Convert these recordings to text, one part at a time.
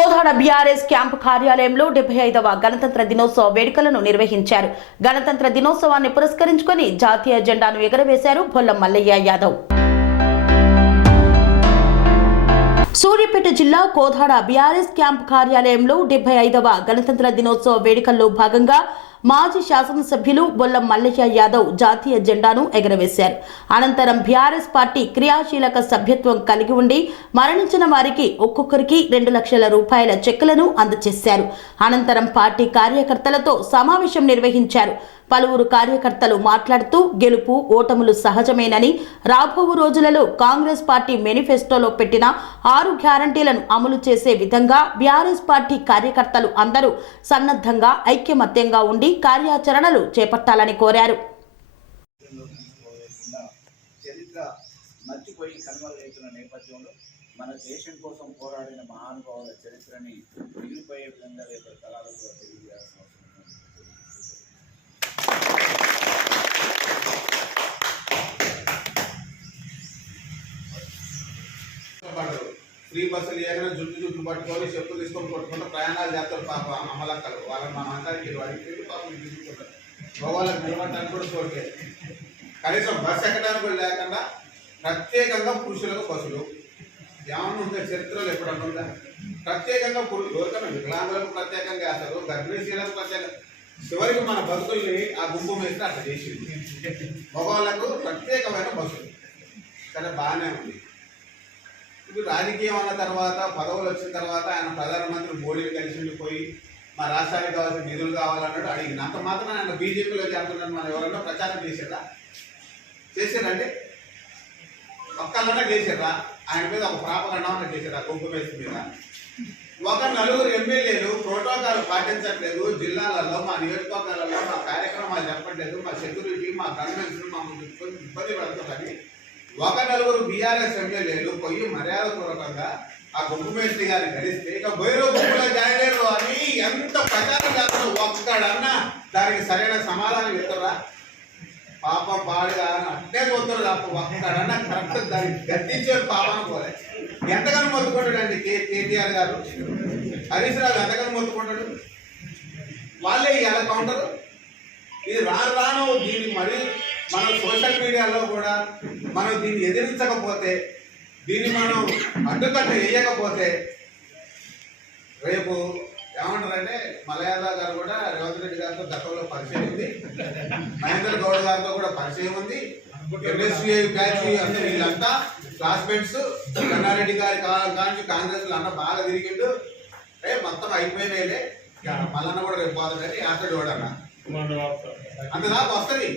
Kodad BRS camp కార్యాలయంలో 75వ గణతంత్ర దినోత్సవ వేడుకలను నిర్వహించారు. గణతంత్ర దినోత్సవాన్ని పురస్కరించుకొని జాతీయ జెండాను ఎగురవేశారు బొల్ల మల్లయ్య యాదవ్. సూర్యాపేట జిల్లా కోదాడ బీఆర్ఎస్ క్యాంపు కార్యాలయంలో 75వ గణతంత్ర దినోత్సవ వేడుకల్లో భాగంగా మాజీ శాసనసభ్యులు బొల్ల మల్లయ్య యాదవ్ జాతీయ జెండాను ఎగురవేశారు. అనంతరం బీఆర్ఎస్ పార్టీ క్రియాశీలక సభ్యత్వం కలిగి ఉండి మరణించిన వారికి ఒక్కొక్కరికి 2 లక్షల రూపాయల చెక్కులను అందజేశారు. అనంతరం పార్టీ కార్యకర్తలతో సమావేశం నిర్వహించారు. పలువురు కార్యకర్తలు మాట్లాడుతూ గెలుపు ఓటములు సహజమేనని, రాబో రోజులలో కాంగ్రెస్ పార్టీ మేనిఫెస్టోలో పెట్టిన 6 గ్యారంటీలను అమలు చేసే విధంగా బీఆర్ఎస్ పార్టీ కార్యకర్తలు అందరూ సన్నద్ధంగా ఐక్యమత్యంగా ఉండి కార్యాచరణలు చేపట్టాలని కోరారు. మన దేశం కోసం పోరాడిన మహానుభావుల చరిత్రని మిగిలిపోయే విధంగా రేపు తరాలకు తెలియజేయాల్సిన అవసరం. ఫ్రీ బస్సులు ఏదైనా జుట్టు పట్టుకొని చెప్పులు తీసుకొని కొట్టుకుంటూ ప్రయాణాలు చేస్తారు పాప అమలక్కలు. వాళ్ళని మన అంటానికి వాడికి పాపం తీసుకుంటారు. గోవాలకు నిలబడటానికి కూడా చోటే, కనీసం బస్సు ఎక్కడానికి కూడా లేకుండా ప్రత్యేకంగా పురుషులకు బస్సులు ఏమన్నా ఉంటే చరిత్రలో ఎప్పుడన్నా ఉందా? ప్రత్యేకంగా ఎవరికైనా వికలాంగులకు ప్రత్యేకంగా వేస్తారు, గర్భిణీలకు ప్రత్యేకంగా. చివరికి మన బస్సుల్ని ఆ గుంపు మీద అట్లా చేసింది. మగవాళ్ళకు ప్రత్యేకమైన బస్సులు సరే బాగానే ఉంది. ఇప్పుడు రాజకీయం అన్న తర్వాత, పదవులు వచ్చిన తర్వాత ఆయన ప్రధానమంత్రి మోడీని కలిసి పోయి మా రాష్ట్రానికి కావాల్సిన నిధులు కావాలన్నాడు, అడిగింది. అంత మాత్రం ఆయన బీజేపీలో చేరుతున్నాను మనం ఎవరన్నా ప్రచారం చేశారంటే ఒక్కళ్ళన్నా చేశారా? ఆయన మీద ఒక ప్రాపగండా చేశారా? కుంకుమేసి మీద ఒక 4 ఎమ్మెల్యేలు ప్రోటోకాల్ పాటించట్లేదు, జిల్లాలలో మా నియోజకవర్గాలలో మా కార్యక్రమాలు చెప్పట్లేదు, మా సెక్యూరిటీ మా గవర్నెన్స్ మా ఇబ్బంది పడుతుందని ఒక 4 బీఆర్ఎస్ ఎమ్మెల్యేలు పోయి మర్యాదపూర్వకంగా ఆ కుంకుమేశ్వరి గారిని కలిస్తే ఇక బైరో గుంపులో జాయిన్ అయ్యారు అని ఎంత ప్రచారం చేస్తారో ఒక్కడన్నా దానికి సరైన సమాధానం ఇస్తారా? పాపం పాడుగా అట్టే పోతారు తప్ప ఒక్కడన్నా కరెక్ట్ దానికి గద్దించారు పాపాన్ని పోలే. ఎంతగానో మొత్తుకుంటాడండి కేటీఆర్ గారు, హరీష్ రావు ఎంతగానో మొత్తుకుంటాడు. వాళ్ళే ఎలా కౌంటరు. ఇది రాను దీన్ని మరి మనం సోషల్ మీడియాలో కూడా మనం దీన్ని ఎదిరించకపోతే, దీన్ని మనం అడ్డుకట్ట వేయకపోతే రేపు ఏమంటారంటే మలయాళ గారు కూడా రేవంత్ రెడ్డి గారితో గతంలో పరిచయం ఉంది, మహేంద్ర గౌడ్ గారితో కూడా పరిచయం ఉంది, ఎంఎస్సీ బ్యాచ్ అంటే వీళ్ళంతా క్లాస్మేట్స్. కన్నారెడ్డి గారి కాలం కానీ కాంగ్రెస్ లో అన్న బాగా తిరిగిండు. మొత్తం అయిపోయినాయిలే, మల్లన్న కూడా రేపు పోతుందని యాత్ర చూడన్న అంత దాకా వస్తుంది.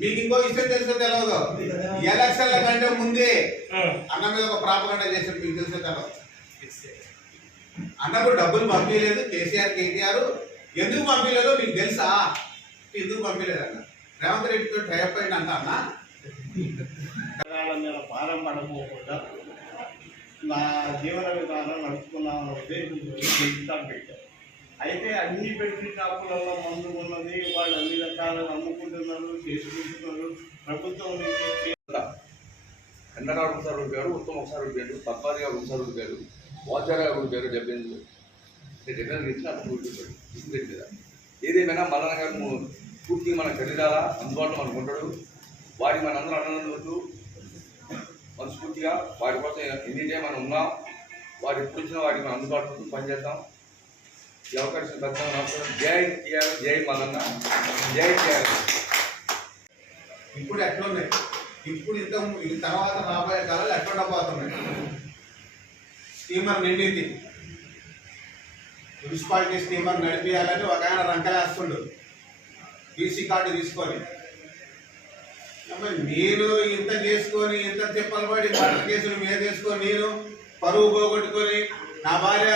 మీకు ఇంకో విషయం తెలుసో తెలియదు, ఎలక్షన్ల కంటే ముందే అన్న మీద ఒక ప్రాపగండా చేశారు. మీకు తెలుసో తెలియదు, అన్నకు డబ్బులు పంపించలేదు కేసీఆర్ కేటీఆర్. ఎందుకు పంపించలేదో మీకు తెలుసా? ఎందుకు పంపించలేదు అన్న? రేవంత్ రెడ్డితో టైప్ అయింది అంట అన్న. భారం పడకపోకుండా నా జీవన విధానం నడుపుకున్నామన్న ఉద్దేశంతో పెట్టారు. అయితే అన్ని పెట్టి షాపులలో మందు ఉన్నది, వాళ్ళు అన్ని రకాలను అమ్ముకుంటున్నారు, చేసుకుంటున్నారు. ప్రభుత్వం నుంచి కన్నడాడు ఒకసారి రూపాయలు, ఉత్తమ్ ఒకసారి రూపాయలు, పద్మారి గారు ఒకసారి రూపాయలు, వాచార గారు రూపాయలు, 70 ఇచ్చిన అతను రూపాయలు ఇస్తుంది మీద. ఏదేమైనా మల్లన్న గారు పూర్తిగా మన శరీరాల అందుబాటులో మనకు ఉంటాడు. వారి మనందరూ అన్నదందుకు మనస్ఫూర్తిగా వారి కోసం ఎన్ని టైం మనం ఉన్నాం. వారు ఎప్పుడు వచ్చినా వారికి మనం అందుబాటులో పనిచేద్దాం. ఈ అవకాశం పెద్ద నమస్కారం. జై టీఆర్, జై మల్లన్న, జై టీఆర్. ఇప్పుడు ఎట్లున్నాయి, ఇప్పుడు ఇది తర్వాత రాబోయే కాలాలు ఎట్లా ఉండబోతున్నాయి. స్టీమర్ నిండింది, మున్సిపాలిటీ స్టీమర్ నడిపియాలని ఒక ఆయన రంకలేస్తుండు బీసీ కార్డు తీసుకొని. మీరు ఇంత చేసుకొని ఇంత తిప్పలు పడి మర్డర్ కేసులు మీద తీసుకొని నేను పరువు పోగొట్టుకొని, నా భార్య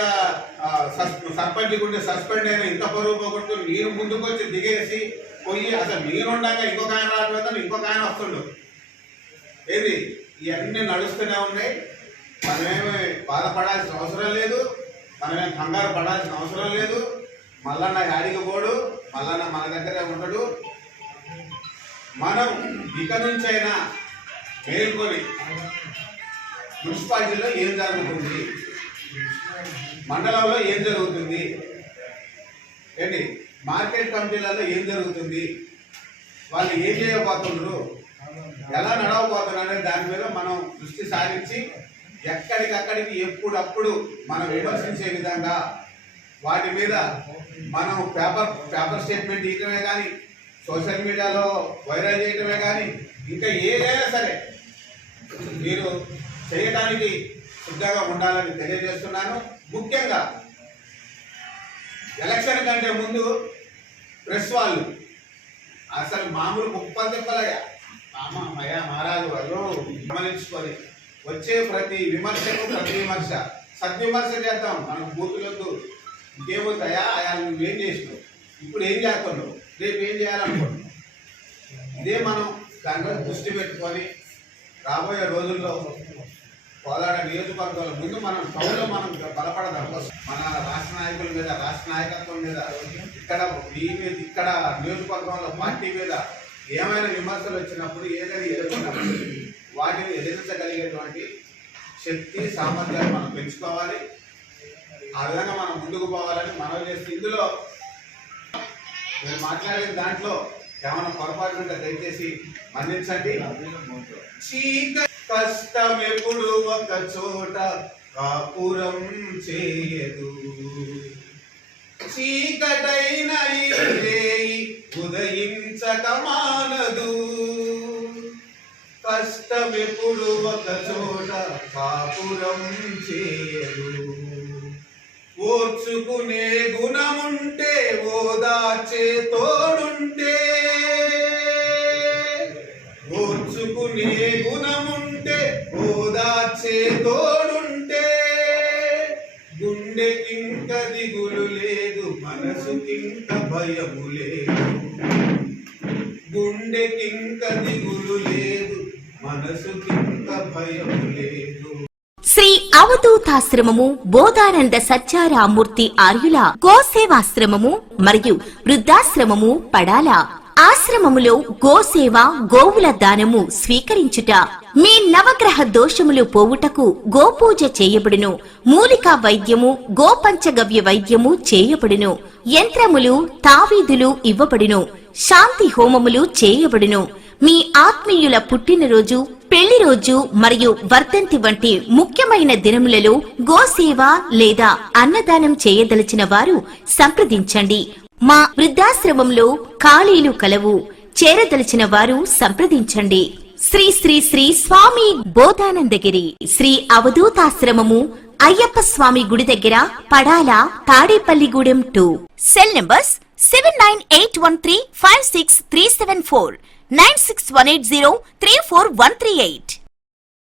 సర్పంచ్ గుండె సస్పెండ్ అయిన ఇంత పరువు పోగొట్టుకొని నేను ముందుకు వచ్చి దిగేసి పోయి అసలు మీరుండగా ఇంకొక ఆయన రావడం ఇంకొక ఆయన వస్తుండు. ఏది ఇవన్నీ నడుస్తూనే ఉన్నాయి. మనమేమి బాధపడాల్సిన అవసరం లేదు, మనమేం కంగారు పడాల్సిన అవసరం లేదు. మల్లన్న యాడికి పోడు, మల్లన్న మన దగ్గరే ఉంటాడు. మనం ఇక నుంచైనా మేల్కొని మున్సిపాలిటీలో ఏం జరుగుతుంది, మండలంలో ఏం జరుగుతుంది, ఏంటి మార్కెట్ కమిటీలలో ఏం జరుగుతుంది, వాళ్ళు ఏం చేయబోతున్నారు, ఎలా నడవబోతున్నారు అనే దాని మీద మనం దృష్టి సారించి ఎక్కడికక్కడికి ఎప్పుడప్పుడు మనం విమర్శించే విధంగా వాటి మీద మనం పేపర్ స్టేట్మెంట్ ఇవ్వడమే కానీ, సోషల్ మీడియాలో వైరల్ చేయడమే కానీ, ఇంకా ఏదైనా సరే మీరు చేయడానికి సిద్ధంగా ఉండాలని తెలియజేస్తున్నాను. ముఖ్యంగా ఎలక్షన్ కంటే ముందు ప్రెస్ వాళ్ళు అసలు మామూలు ముప్పలయ్యా మహారాజు వాళ్ళు గమనించుకొని వచ్చే ప్రతి విమర్శకు ప్రతి విమర్శ సద్విమర్శ చేద్దాం. మనకు బూతులొద్దు, ఇంకేమవుతాయా అయా నువ్వేం చేసినావు, ఇప్పుడు ఏం చేస్తున్నావు, రేపు ఏం చేయాలనుకుంటున్నావు, ఇదే మనం దాని మీద దృష్టి పెట్టుకొని రాబోయే రోజుల్లో కోదాడ నియోజకవర్గంలో ముందు మనం టౌన్లో మనం బలపడదాం. మన రాష్ట్ర నాయకుల మీద, రాష్ట్ర నాయకత్వం మీద, ఇక్కడ నియోజకవర్గంలో పార్టీ మీద ఏమైనా విమర్శలు వచ్చినప్పుడు ఏదైనా ఎదుర్కొన్నప్పుడు వాటిని ఎదిరించగలిగేటువంటి శక్తి సామర్థ్యాలు మనం పెంచుకోవాలి. ఆ విధంగా మనం ముందుకు పోవాలని మనవి చేస్తే, ఇందులో నేను మాట్లాడిన దాంట్లో ఏమైనా పొరపాటు ఉంటే దయచేసి మన్నించండి. కష్టం ఎప్పుడు ఒక చోట కాపురం చేయదు, చీకటైన ఉదయించక మానదు. కష్టం ఎప్పుడు ఒక చోట కాపురం చేయదు, ఓర్చుకునే గుణముంటే ఓదార్చే తోడుంటే, ఓర్చుకునే గుణముంటే ఓదార్చే తోడుంటే, గుండెకింక దిగులు లేదు, మనసుకింక భయము లేదు, గుండెకింక దిగులు లేదు, మనసుకింక భయము లేదు. శ్రీ అవధూతాశ్రమము బోధానంద సత్యారామూర్తి ఆర్యుల గోసేవాశ్రమము మరియు వృద్ధాశ్రమము పడాల. ఆశ్రమములో గోసేవ, గోవుల దానము స్వీకరించుట, మీ నవగ్రహ దోషములు పోవుటకు గోపూజ చేయబడును. మూలికా వైద్యము, గోపంచగవ్య వైద్యము చేయబడును. యంత్రములు, తావీదులు ఇవ్వబడును. శాంతి హోమములు చేయబడును. మీ ఆత్మీయుల పుట్టినరోజు, పెళ్లి రోజు మరియు వర్ధంతి వంటి ముఖ్యమైన దినములలో గోసేవ లేదా అన్నదానం చేయదలిచిన వారు సంప్రదించండి. మా వృద్ధాశ్రమంలో ఖాళీలు కలవు. చేరదలిచిన వారు సంప్రదించండి. శ్రీ శ్రీ శ్రీ స్వామి బోధానందగిరి శ్రీ అవధూతాశ్రమము, అయ్యప్ప స్వామి గుడి దగ్గర, పడాల, తాడేపల్లిగూడెం 2. Cell numbers 7981356374, 96180341138.